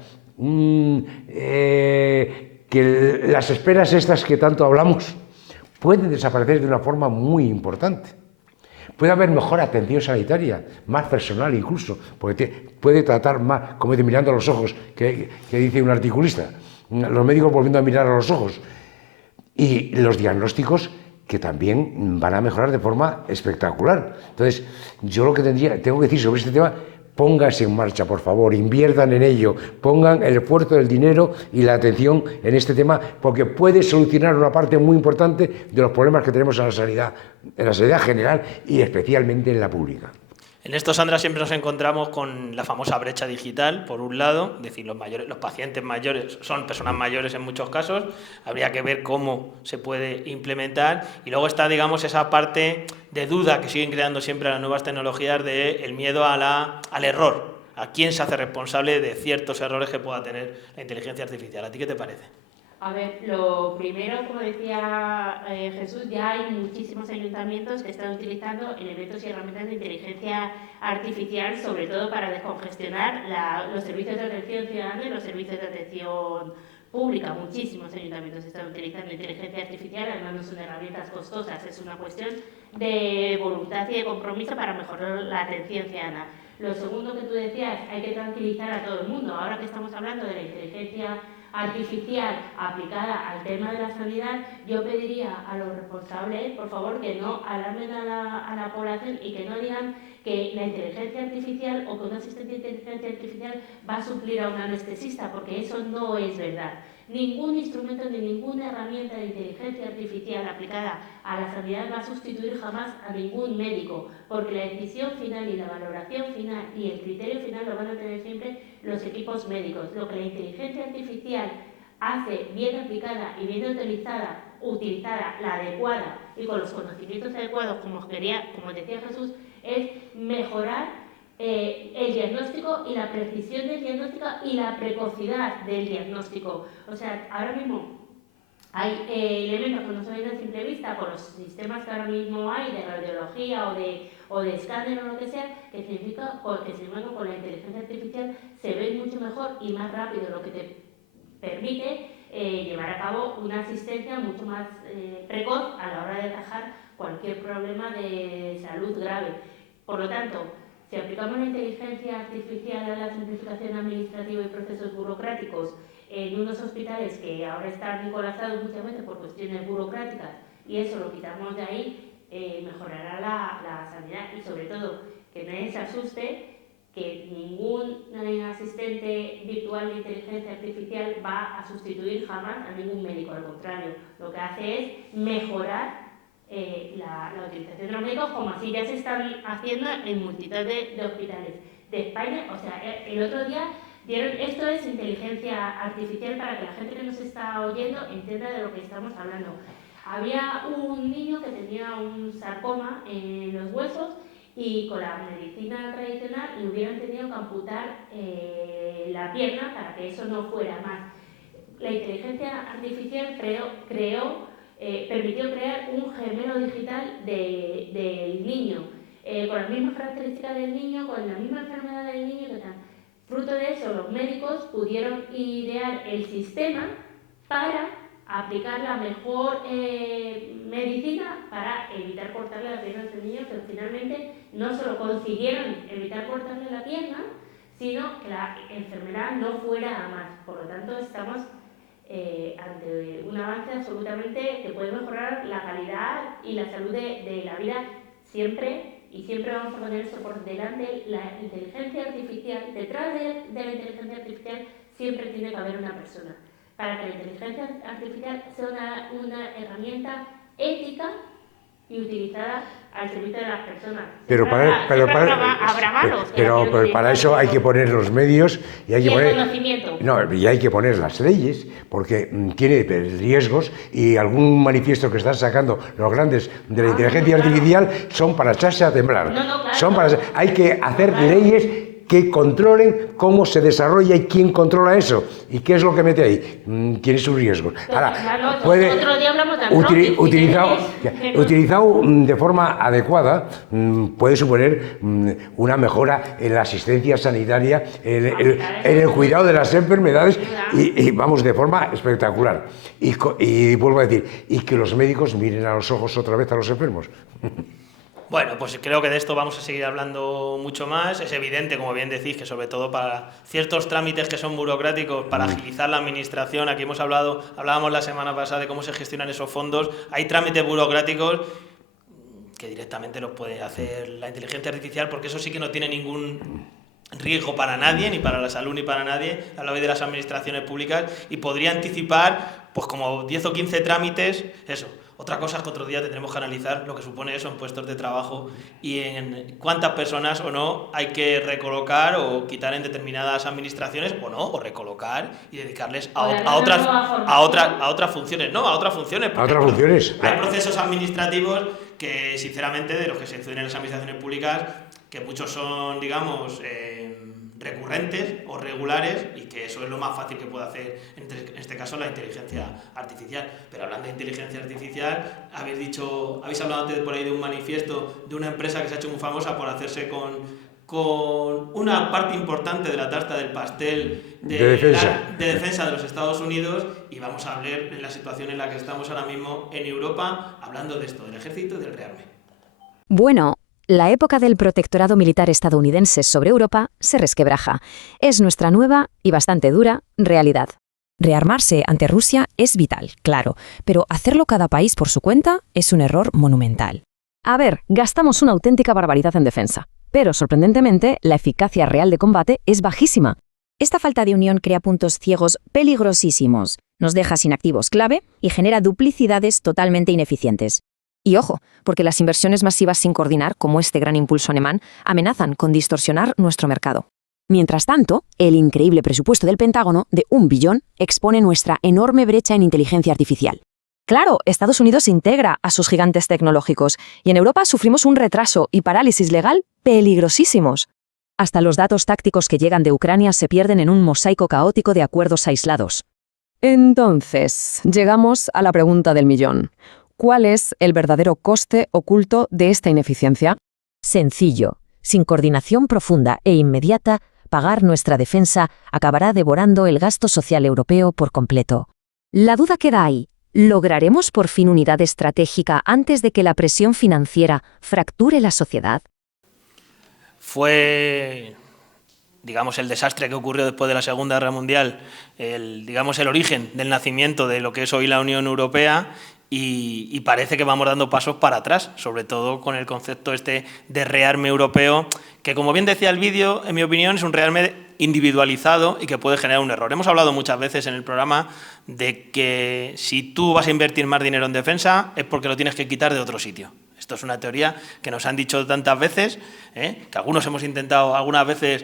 que las esperas estas que tanto hablamos pueden desaparecer de una forma muy importante. Puede haber mejor atención sanitaria, más personal incluso, porque puede tratar más, como dice, mirando a los ojos, que dice un articulista, los médicos volviendo a mirar a los ojos. Y los diagnósticos que también van a mejorar de forma espectacular. Entonces, yo lo que tengo que decir sobre este tema, pónganse en marcha, por favor, inviertan en ello, pongan el esfuerzo, el dinero y la atención en este tema, porque puede solucionar una parte muy importante de los problemas que tenemos en la sanidad general y especialmente en la pública. En esto, Sandra, siempre nos encontramos con la famosa brecha digital, por un lado, es decir, los pacientes mayores son personas mayores en muchos casos, habría que ver cómo se puede implementar, y luego está, digamos, esa parte de duda que siguen creando siempre las nuevas tecnologías del miedo al error, a quién se hace responsable de ciertos errores que pueda tener la inteligencia artificial. ¿A ti qué te parece? A ver, lo primero, como decía Jesús, ya hay muchísimos ayuntamientos que están utilizando elementos y herramientas de inteligencia artificial, sobre todo para descongestionar los servicios de atención ciudadana y los servicios de atención pública. Muchísimos ayuntamientos están utilizando inteligencia artificial, además no son herramientas costosas, es una cuestión de voluntad y de compromiso para mejorar la atención ciudadana. Lo segundo que tú decías, hay que tranquilizar a todo el mundo. Ahora que estamos hablando de la inteligencia artificial aplicada al tema de la sanidad, yo pediría a los responsables, por favor, que no alarmen a la población y que no digan que la inteligencia artificial o que un asistente de inteligencia artificial va a suplir a un anestesista, porque eso no es verdad. Ningún instrumento ni ninguna herramienta de inteligencia artificial aplicada a la sanidad va a sustituir jamás a ningún médico, porque la decisión final y la valoración final y el criterio final lo van a tener siempre los equipos médicos. Lo que la inteligencia artificial hace bien aplicada y bien utilizada, la adecuada y con los conocimientos adecuados, como decía Jesús, es mejorar el diagnóstico y la precisión del diagnóstico y la precocidad del diagnóstico. O sea, ahora mismo hay elementos que no se ven a simple vista con los sistemas que ahora mismo hay de radiología o de escáner o lo que sea, que significa que con la inteligencia artificial se ve mucho mejor y más rápido, lo que te permite llevar a cabo una asistencia mucho más precoz a la hora de atajar cualquier problema de salud grave. Por lo tanto, si aplicamos la inteligencia artificial a la simplificación administrativa y procesos burocráticos en unos hospitales que ahora están colapsados muchas veces por cuestiones burocráticas y eso lo quitamos de ahí, mejorará la sanidad y sobre todo que nadie se asuste que ningún asistente virtual de inteligencia artificial va a sustituir jamás a ningún médico, al contrario, lo que hace es mejorar la utilización de los médicos, como así ya se están haciendo en multitud de hospitales de España. O sea, el otro día esto es inteligencia artificial para que la gente que nos está oyendo entienda de lo que estamos hablando. Había un niño que tenía un sarcoma en los huesos y con la medicina tradicional le hubieran tenido que amputar la pierna para que eso no fuera más. La inteligencia artificial permitió crear un gemelo digital del niño, con las mismas características del niño, con la misma enfermedad del niño. Fruto de eso, los médicos pudieron idear el sistema para aplicar la mejor medicina para evitar cortarle la pierna a ese niño, pero finalmente no solo consiguieron evitar cortarle la pierna, sino que la enfermedad no fuera a más. Por lo tanto, estamos ante un avance absolutamente que puede mejorar la calidad y la salud de la vida siempre, y siempre vamos a poner eso por delante. La inteligencia artificial, detrás de la inteligencia artificial siempre tiene que haber una persona, para que la inteligencia artificial sea una herramienta ética y utilizada al servicio de las personas. Pero para eso hay que poner los medios y hay que poner conocimiento. Y hay que poner las leyes, porque tiene riesgos, y algún manifiesto que están sacando los grandes de la inteligencia artificial son para echarse a temblar. Claro. Hay que hacer leyes que controlen cómo se desarrolla y quién controla eso y qué es lo que mete ahí. Tiene sus riesgos. Ahora, Claro, puede, otro día hablamos de artrosis, utilizado de forma adecuada, puede suponer una mejora en la asistencia sanitaria, en el cuidado de las enfermedades y vamos, de forma espectacular. Y vuelvo a decir, y que los médicos miren a los ojos otra vez a los enfermos. Bueno, pues creo que de esto vamos a seguir hablando mucho más. Es evidente, como bien decís, que sobre todo para ciertos trámites que son burocráticos, para agilizar la administración, aquí hablábamos la semana pasada de cómo se gestionan esos fondos, hay trámites burocráticos que directamente los puede hacer la inteligencia artificial, porque eso sí que no tiene ningún riesgo para nadie, ni para la salud ni para nadie, a la vez de las administraciones públicas, y podría anticipar pues como 10 o 15 trámites, eso. Otra cosa es que otro día tendremos que analizar lo que supone eso en puestos de trabajo y en cuántas personas o no hay que recolocar o quitar en determinadas administraciones o no, o recolocar y dedicarles a otras funciones. No, a otras funciones. A otras funciones. Hay procesos administrativos que, sinceramente, de los que se estudian en las administraciones públicas, que muchos son, digamos, recurrentes o regulares, y que eso es lo más fácil que puede hacer en este caso la inteligencia artificial. Pero hablando de inteligencia artificial, habéis hablado antes por ahí de un manifiesto de una empresa que se ha hecho muy famosa por hacerse con una parte importante de la tarta del pastel de defensa de los Estados Unidos, y vamos a hablar de la situación en la que estamos ahora mismo en Europa, hablando de esto, del ejército y del rearme. Bueno, la época del protectorado militar estadounidense sobre Europa se resquebraja. Es nuestra nueva y bastante dura realidad. Rearmarse ante Rusia es vital, claro, pero hacerlo cada país por su cuenta es un error monumental. A ver, gastamos una auténtica barbaridad en defensa, pero sorprendentemente la eficacia real de combate es bajísima. Esta falta de unión crea puntos ciegos peligrosísimos, nos deja sin activos clave y genera duplicidades totalmente ineficientes. Y ojo, porque las inversiones masivas sin coordinar, como este gran impulso alemán, amenazan con distorsionar nuestro mercado. Mientras tanto, el increíble presupuesto del Pentágono, de 1 billón, expone nuestra enorme brecha en inteligencia artificial. Claro, Estados Unidos integra a sus gigantes tecnológicos, y en Europa sufrimos un retraso y parálisis legal peligrosísimos. Hasta los datos tácticos que llegan de Ucrania se pierden en un mosaico caótico de acuerdos aislados. Entonces, llegamos a la pregunta del millón. ¿Cuál es el verdadero coste oculto de esta ineficiencia? Sencillo. Sin coordinación profunda e inmediata, pagar nuestra defensa acabará devorando el gasto social europeo por completo. La duda queda ahí. ¿Lograremos por fin unidad estratégica antes de que la presión financiera fracture la sociedad? Fue, digamos, el desastre que ocurrió después de la Segunda Guerra Mundial, el origen del nacimiento de lo que es hoy la Unión Europea, y parece que vamos dando pasos para atrás, sobre todo con el concepto este de rearme europeo, que, como bien decía el vídeo, en mi opinión es un rearme individualizado y que puede generar un error. Hemos hablado muchas veces en el programa de que si tú vas a invertir más dinero en defensa es porque lo tienes que quitar de otro sitio. Esto es una teoría que nos han dicho tantas veces, que algunos hemos intentado algunas veces,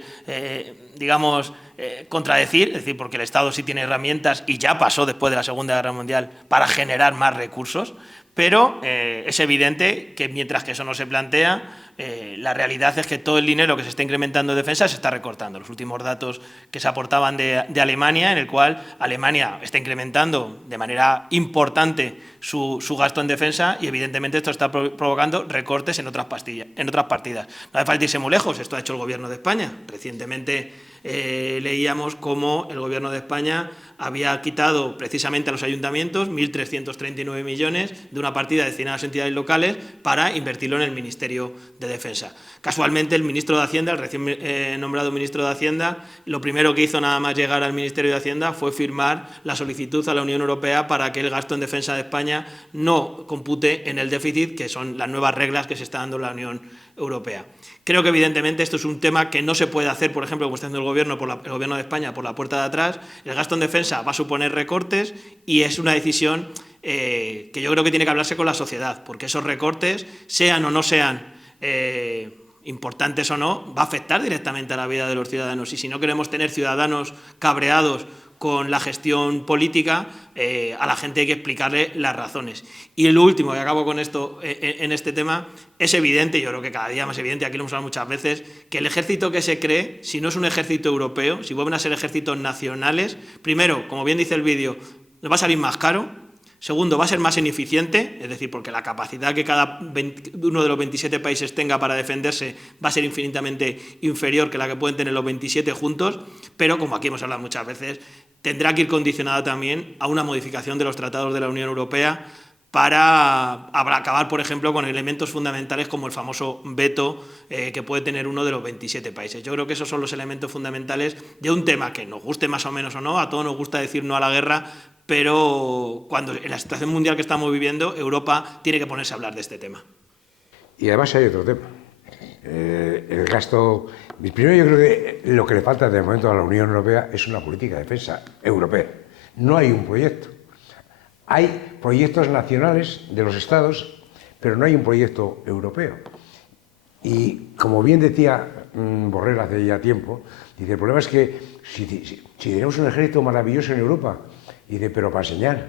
contradecir, es decir, porque el Estado sí tiene herramientas, y ya pasó después de la Segunda Guerra Mundial, para generar más recursos, pero es evidente que mientras que eso no se plantea, la realidad es que todo el dinero que se está incrementando en defensa se está recortando. Los últimos datos que se aportaban de Alemania, en el cual Alemania está incrementando de manera importante su gasto en defensa, y evidentemente esto está provocando recortes en otras partidas. No hace falta irse muy lejos, esto ha hecho el Gobierno de España. Recientemente leíamos cómo el Gobierno de España había quitado precisamente a los ayuntamientos 1.339 millones de una partida destinada a las entidades locales para invertirlo en el Ministerio de Defensa. Casualmente, el ministro de Hacienda, el recién nombrado ministro de Hacienda, lo primero que hizo nada más llegar al Ministerio de Hacienda fue firmar la solicitud a la Unión Europea para que el gasto en defensa de España no compute en el déficit, que son las nuevas reglas que se está dando en la Unión Europea. Creo que evidentemente esto es un tema que no se puede hacer, por ejemplo, como está haciendo el Gobierno de España, por la puerta de atrás. El gasto en defensa va a suponer recortes, y es una decisión que yo creo que tiene que hablarse con la sociedad, porque esos recortes, sean o no sean importantes o no, va a afectar directamente a la vida de los ciudadanos. Y si no queremos tener ciudadanos cabreados con la gestión política, a la gente hay que explicarle las razones. Y lo último, y acabo con esto en este tema, es evidente, yo creo que cada día más evidente, aquí lo hemos hablado muchas veces, que el ejército que se cree, si no es un ejército europeo, si vuelven a ser ejércitos nacionales, primero, como bien dice el vídeo, les va a salir más caro. Segundo, va a ser más ineficiente, es decir, porque la capacidad que cada uno de los 27 países tenga para defenderse va a ser infinitamente inferior que la que pueden tener los 27 juntos, pero, como aquí hemos hablado muchas veces, tendrá que ir condicionada también a una modificación de los tratados de la Unión Europea para acabar, por ejemplo, con elementos fundamentales como el famoso veto que puede tener uno de los 27 países. Yo creo que esos son los elementos fundamentales de un tema que nos guste más o menos o no, a todos nos gusta decir no a la guerra, pero cuando en la situación mundial que estamos viviendo, Europa tiene que ponerse a hablar de este tema. Y además hay otro tema. El gasto... Primero, yo creo que lo que le falta de momento a la Unión Europea es una política de defensa europea. No hay un proyecto. Hay proyectos nacionales de los Estados, pero no hay un proyecto europeo. Y como bien decía Borrell hace ya tiempo, dice, el problema es que si tenemos un ejército maravilloso en Europa, dice, pero para enseñar,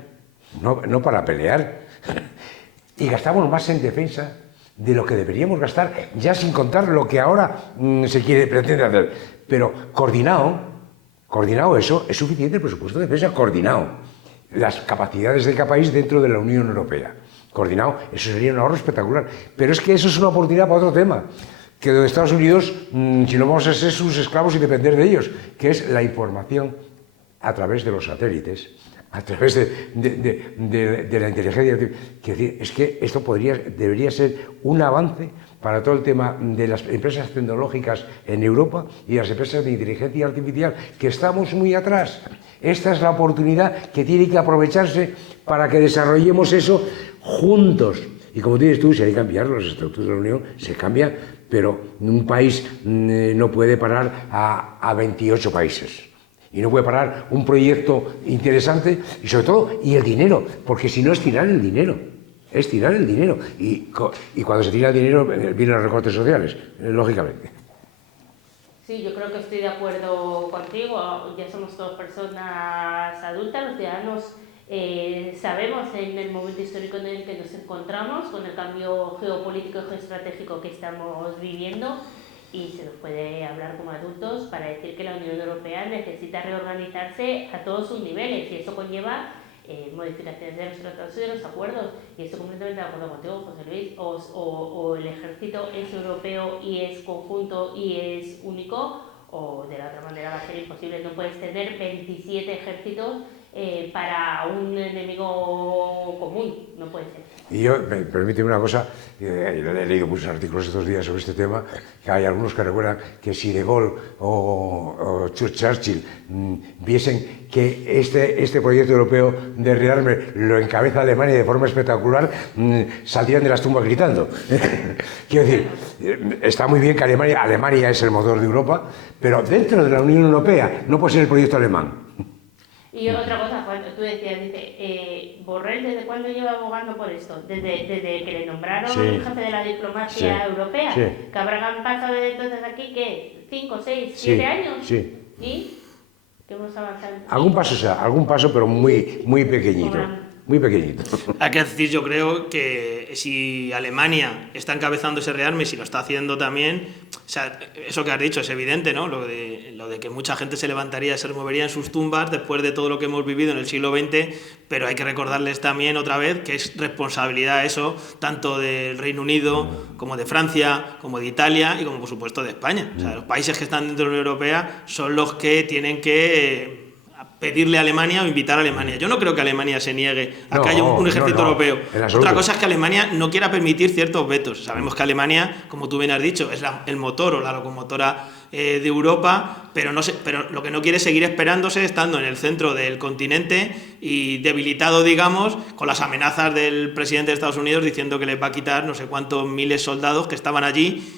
no para pelear. Y gastamos más en defensa de lo que deberíamos gastar, ya sin contar lo que ahora pretende hacer. Pero coordinado eso, es suficiente el presupuesto de defensa coordinado. Las capacidades de cada país dentro de la Unión Europea. Coordinado, eso sería un ahorro espectacular. Pero es que eso es una oportunidad para otro tema, que de Estados Unidos, si no vamos a ser sus esclavos y depender de ellos, que es la información a través de los satélites, a través de la inteligencia artificial. Es que esto debería ser un avance para todo el tema de las empresas tecnológicas en Europa y las empresas de inteligencia artificial, que estamos muy atrás. Esta es la oportunidad que tiene que aprovecharse para que desarrollemos eso juntos. Y como dices tú, si hay que cambiar las estructuras de la Unión, se cambia, pero un país no puede parar a 28 países. Y no puede parar un proyecto interesante y sobre todo, y el dinero, porque si no es tirar el dinero. Es tirar el dinero. Y cuando se tira el dinero vienen los recortes sociales, lógicamente. Sí, yo creo que estoy de acuerdo contigo. Ya somos todas personas adultas, los ciudadanos sabemos en el momento histórico en el que nos encontramos, con el cambio geopolítico y geoestratégico que estamos viviendo, y se nos puede hablar como adultos para decir que la Unión Europea necesita reorganizarse a todos sus niveles, y eso conlleva modificaciones de los tratados y de los acuerdos. Y estoy completamente de acuerdo contigo, José Luis. O el ejército es europeo y es conjunto y es único, o de la otra manera va a ser imposible. No puedes tener 27 ejércitos para un enemigo común, no puede ser. Y yo, permíteme una cosa, he leído muchos artículos estos días sobre este tema, que hay algunos que recuerdan que si De Gaulle o Churchill viesen que este proyecto europeo de rearme lo encabeza Alemania de forma espectacular, saldrían de las tumbas gritando. Quiero decir, está muy bien que Alemania es el motor de Europa, pero dentro de la Unión Europea no puede ser el proyecto alemán. Y otra cosa, Juan, tú decías, Borrell, ¿desde cuándo lleva abogando por esto? Desde que le nombraron jefe de la diplomacia europea. Sí. Que habrán pasado desde entonces aquí, ¿qué? ¿5, 6, 7 años? Sí. ¿Y qué hemos avanzado? Algún paso, pero muy pequeñito. Muy pequeñito. Hay que decir, yo creo que si Alemania está encabezando ese rearme, si lo está haciendo también, o sea, eso que has dicho es evidente, ¿no? Lo de que mucha gente se levantaría, se removería en sus tumbas después de todo lo que hemos vivido en el siglo XX, pero hay que recordarles también otra vez que es responsabilidad eso, tanto del Reino Unido, como de Francia, como de Italia y como por supuesto de España. O sea, los países que están dentro de la Unión Europea son los que tienen que pedirle a Alemania o invitar a Alemania. Yo no creo que Alemania se niegue a que haya un ejército europeo. Otra cosa es que Alemania no quiera permitir ciertos vetos. Sabemos que Alemania, como tú bien has dicho, es el motor o la locomotora de Europa, pero lo que no quiere es seguir esperándose, estando en el centro del continente y debilitado, digamos, con las amenazas del presidente de Estados Unidos diciendo que les va a quitar no sé cuántos miles de soldados que estaban allí,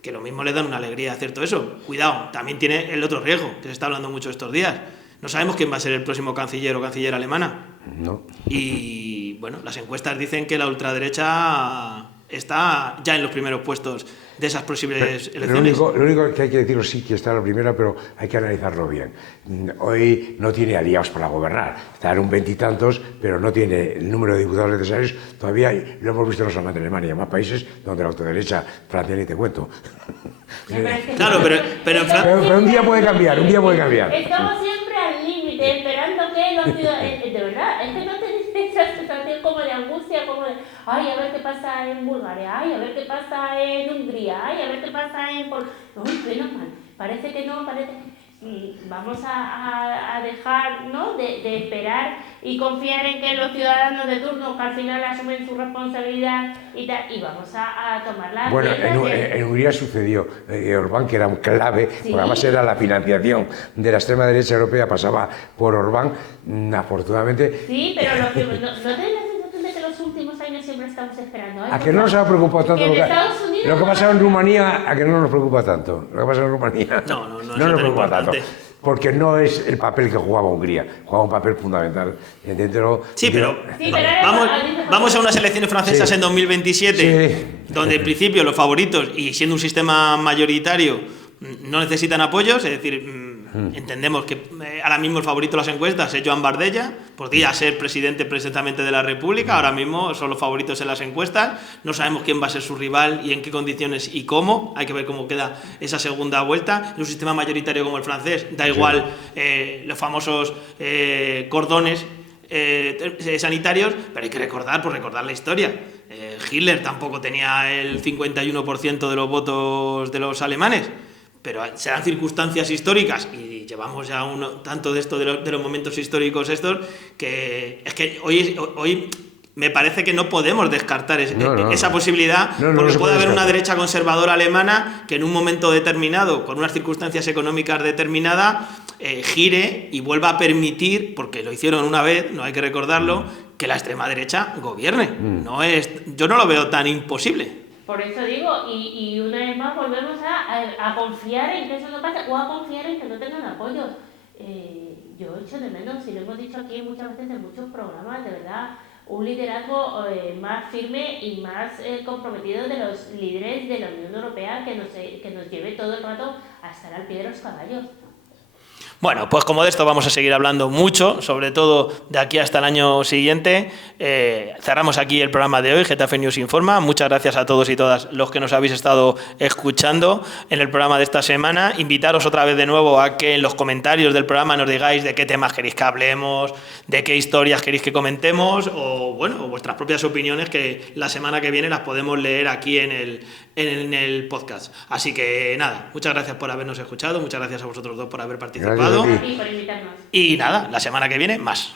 que lo mismo les dan una alegría, ¿cierto? Eso, cuidado, también tiene el otro riesgo, que se está hablando mucho estos días. No sabemos quién va a ser el próximo canciller o canciller alemana. No. Y bueno, las encuestas dicen que la ultraderecha está ya en los primeros puestos de esas posibles Lo elecciones. único que hay que decirlo sí que está la primera, pero hay que analizarlo bien. Hoy no tiene aliados para gobernar. Está en un veintitantos, pero no tiene el número de diputados necesarios. Todavía lo hemos visto no solamente en Alemania, en más países donde la autoderecha, Francia ni te cuento. Claro, pero en Francia... Pero un día puede cambiar, un día puede cambiar. Estamos siempre al límite, esperando que los ciudadanos... De verdad, es que no tenéis esa sensación como de angustia, como de, ay, a ver qué pasa en Bulgaria, ay, a ver qué pasa en Hungría, ay, a ver qué pasa en... Uy, menos mal, parece que no, parece... Vamos a dejar, ¿no?, de esperar y confiar en que los ciudadanos de turno, que al final asumen su responsabilidad y tal, y vamos a tomar las Bueno, medidas en Hungría sucedió. Orbán, que era un clave, Sí. porque además era la financiación de la extrema derecha europea, pasaba por Orbán, afortunadamente. Sí, pero ¿no tenéis la sensación de que los últimos años siempre estamos esperando? A que no nos ha preocupado tanto Que en lo que Estados Unidos ha no pasado en pasa. Rumanía, a que no nos preocupa tanto. Lo que ha pasado en Rumanía No no es nos tan preocupa tanto. importante. Porque no es el papel que jugaba Hungría, jugaba un papel fundamental dentro. Sí, pero Sí, pero vamos a unas elecciones francesas Sí. en 2027, Sí. donde en principio los favoritos, y siendo un sistema mayoritario, no necesitan apoyos, es decir, entendemos que ahora mismo el favorito de las encuestas es Joan Bardella, podría ser presidente precisamente de la República, ahora mismo son los favoritos en las encuestas, no sabemos quién va a ser su rival y en qué condiciones y cómo, hay que ver cómo queda esa segunda vuelta. En un sistema mayoritario como el francés, da igual los famosos cordones sanitarios, pero hay que recordar la historia. Hitler tampoco tenía el 51% de los votos de los alemanes, pero serán circunstancias históricas y llevamos ya tanto de esto de los momentos históricos estos que es que hoy me parece que no podemos descartar esa posibilidad, No porque se puede haber una descartar. derecha conservadora alemana que en un momento determinado, con unas circunstancias económicas determinadas, gire y vuelva a permitir, porque lo hicieron una vez, no hay que recordarlo, que la extrema derecha gobierne. Yo no lo veo tan imposible. Por eso digo, y una vez más volvemos a confiar en que eso no pase, o a confiar en que no tengan apoyos. Yo echo de menos, y lo hemos dicho aquí muchas veces en muchos programas, de verdad, un liderazgo más firme y más comprometido de los líderes de la Unión Europea que nos lleve todo el rato a estar al pie de los caballos. Bueno, pues como de esto vamos a seguir hablando mucho, sobre todo de aquí hasta el año siguiente. Cerramos aquí el programa de hoy, Getafe News Informa. Muchas gracias a todos y todas los que nos habéis estado escuchando en el programa de esta semana. Invitaros otra vez de nuevo a que en los comentarios del programa nos digáis de qué temas queréis que hablemos, de qué historias queréis que comentemos, o bueno, vuestras propias opiniones, que la semana que viene las podemos leer aquí en el podcast. Así que nada, muchas gracias por habernos escuchado, muchas gracias a vosotros dos por haber participado. Gracias a ti. Y por invitarnos. Y nada, la semana que viene más.